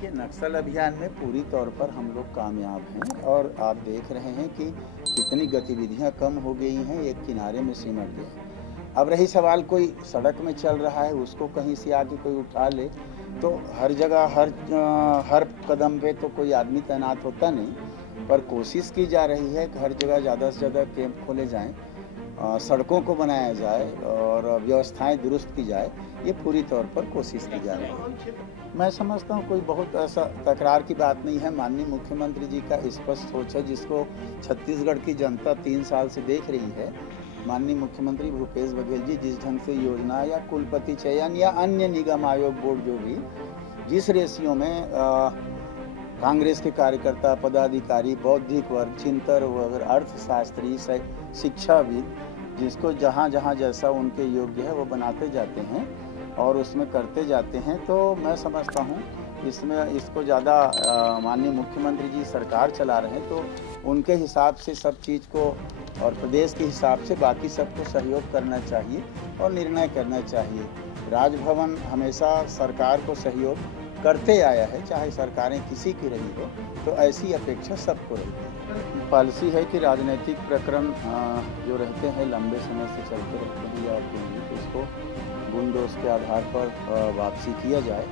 देखिए, नक्सल अभियान में पूरी तौर पर हम लोग कामयाब हैं और आप देख रहे हैं कि कितनी गतिविधियां कम हो गई हैं, एक किनारे में सिमट गए। अब रही सवाल, कोई सड़क में चल रहा है, उसको कहीं से आके कोई उठा ले, तो हर जगह हर कदम पे तो कोई आदमी तैनात होता नहीं, पर कोशिश की जा रही है कि हर जगह ज़्यादा से ज़्यादा कैंप खोले जाएँ, सड़कों को बनाया जाए और व्यवस्थाएं दुरुस्त की जाए। ये पूरी तौर पर कोशिश की जा रही है। मैं समझता हूँ कोई बहुत ऐसा तकरार की बात नहीं है। माननीय मुख्यमंत्री जी का स्पष्ट सोच है, जिसको छत्तीसगढ़ की जनता 3 साल से देख रही है। माननीय मुख्यमंत्री भूपेश बघेल जी जिस ढंग से योजना या कुलपति चयन या अन्य निगम आयोग बोर्ड जो भी जिस रेशियो में कांग्रेस के कार्यकर्ता, पदाधिकारी, बौद्धिक वर्ग, चिंतक वर्ग, अर्थशास्त्री, शिक्षाविद, जिसको जहाँ जहाँ जैसा उनके योग्य है वो बनाते जाते हैं और उसमें करते जाते हैं, तो मैं समझता हूँ इसमें इसको ज़्यादा माननीय मुख्यमंत्री जी सरकार चला रहे हैं, तो उनके हिसाब से सब चीज़ को और प्रदेश के हिसाब से बाकी सबको सहयोग करना चाहिए और निर्णय करना चाहिए। राजभवन हमेशा सरकार को सहयोग करते आया है, चाहे सरकारें किसी की रही हो, तो ऐसी अपेक्षा सबको रहती है। पॉलिसी है कि राजनीतिक प्रकरण जो रहते हैं लंबे समय से चलते रहते हैं या तो उसको गुण-दोष के आधार पर वापसी किया जाए।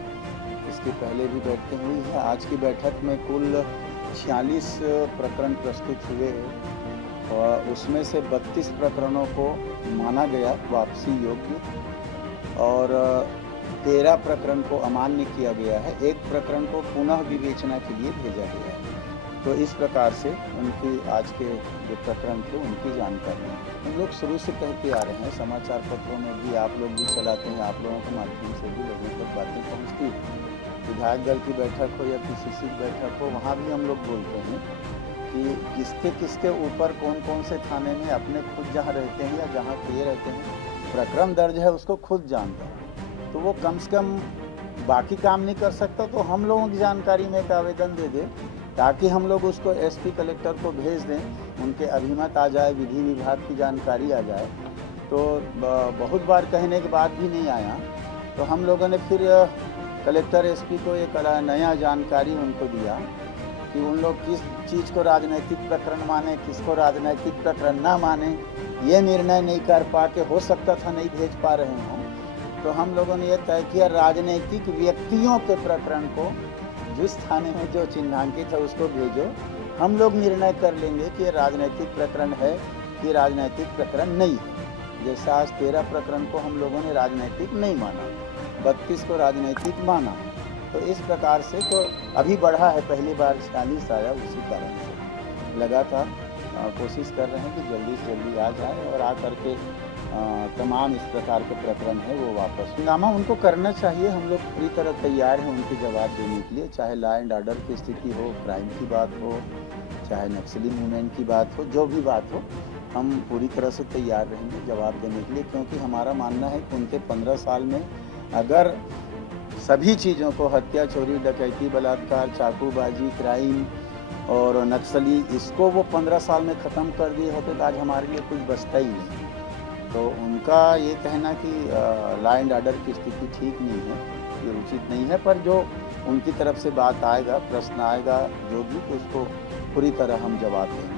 इसके पहले भी बैठकें हुई हैं। आज की बैठक में कुल 46 प्रकरण प्रस्तुत हुए और उसमें से 32 प्रकरणों को माना गया वापसी योग्य और 13 प्रकरण को अमान्य किया गया है। एक प्रकरण को पुनः विवेचना के लिए भेजा गया है। तो इस प्रकार से उनकी आज के जो प्रकरण थे उनकी जानकारी हम लोग शुरू से कहते आ रहे हैं। समाचार पत्रों में भी आप लोग भी चलाते हैं, आप लोगों के माध्यम से भी लोगों तक बातें पहुँचती हैं। विधायक दल की बैठक हो या पीसीसी की बैठक हो, वहाँ भी हम लोग बोलते हैं कि किसके किसके ऊपर कौन कौन से थाने में अपने खुद जहाँ रहते हैं या जहाँ ये रहते हैं प्रकरण दर्ज है उसको खुद जानता है, तो वो कम से कम बाकी काम नहीं कर सकता, तो हम लोगों की जानकारी में एक आवेदन दे दे ताकि हम लोग उसको एसपी कलेक्टर को भेज दें, उनके अभिमत आ जाए, विधि विभाग की जानकारी आ जाए। तो बहुत बार कहने के बाद भी नहीं आया, तो हम लोगों ने फिर कलेक्टर एसपी को एक नया जानकारी उनको दिया कि उन लोग किस चीज़ को राजनीतिक प्रकरण माने, किसको राजनीतिक प्रकरण ना माने, ये निर्णय नहीं कर पा के हो सकता था नहीं भेज पा रहे हों। तो हम लोगों ने ये तय किया राजनीतिक व्यक्तियों के प्रकरण को जिस थाने में जो चिन्हांकित है उसको भेजो, हम लोग निर्णय कर लेंगे कि ये राजनीतिक प्रकरण है कि राजनीतिक प्रकरण नहीं है। जैसे आज 13 प्रकरण को हम लोगों ने राजनीतिक नहीं माना, 32 को राजनीतिक माना, तो इस प्रकार से तो अभी बढ़ा है, पहली बार 46 आया, उसी कारण से लगातार कोशिश कर रहे हैं कि जल्दी से जल्दी आ जाए और आ करके तमाम इस प्रकार के प्रकरण है वो वापस हंगामा उनको करना चाहिए। हम लोग पूरी तरह तैयार हैं उनके जवाब देने के लिए, चाहे लॉ एंड ऑर्डर की स्थिति हो, क्राइम की बात हो, चाहे नक्सली मूवमेंट की बात हो, जो भी बात हो, हम पूरी तरह से तैयार रहेंगे जवाब देने के लिए, क्योंकि हमारा मानना है कि उनके 15 साल में अगर सभी चीज़ों को, हत्या, चोरी, डकैती, बलात्कार, चाकूबाजी, क्राइम और नक्सली, इसको वो 15 साल में ख़त्म कर दिए होते तो आज हमारे लिए कुछ बचता ही नहीं। तो उनका ये कहना कि लॉ एंड ऑर्डर की स्थिति ठीक नहीं है, ये उचित नहीं है, पर जो उनकी तरफ से बात आएगा, प्रश्न आएगा जो भी, तो उसको पूरी तरह हम जवाब देंगे।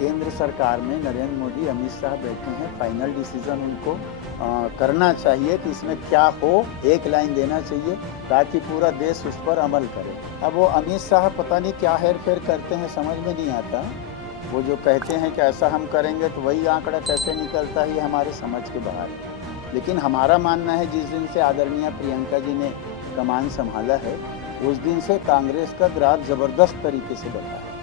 केंद्र सरकार में नरेंद्र मोदी, अमित शाह बैठे हैं, फाइनल डिसीजन उनको करना चाहिए कि इसमें क्या हो, एक लाइन देना चाहिए ताकि पूरा देश उस पर अमल करे। अब वो अमित शाह पता नहीं क्या हेर फेर करते हैं, समझ में नहीं आता। वो जो कहते हैं कि ऐसा हम करेंगे तो वही आंकड़ा कैसे निकलता है, ये हमारे समझ के बाहर है। लेकिन हमारा मानना है जिस दिन से आदरणीय प्रियंका जी ने कमान संभाला है, उस दिन से कांग्रेस का ग्राफ ज़बरदस्त तरीके से बढ़ा है।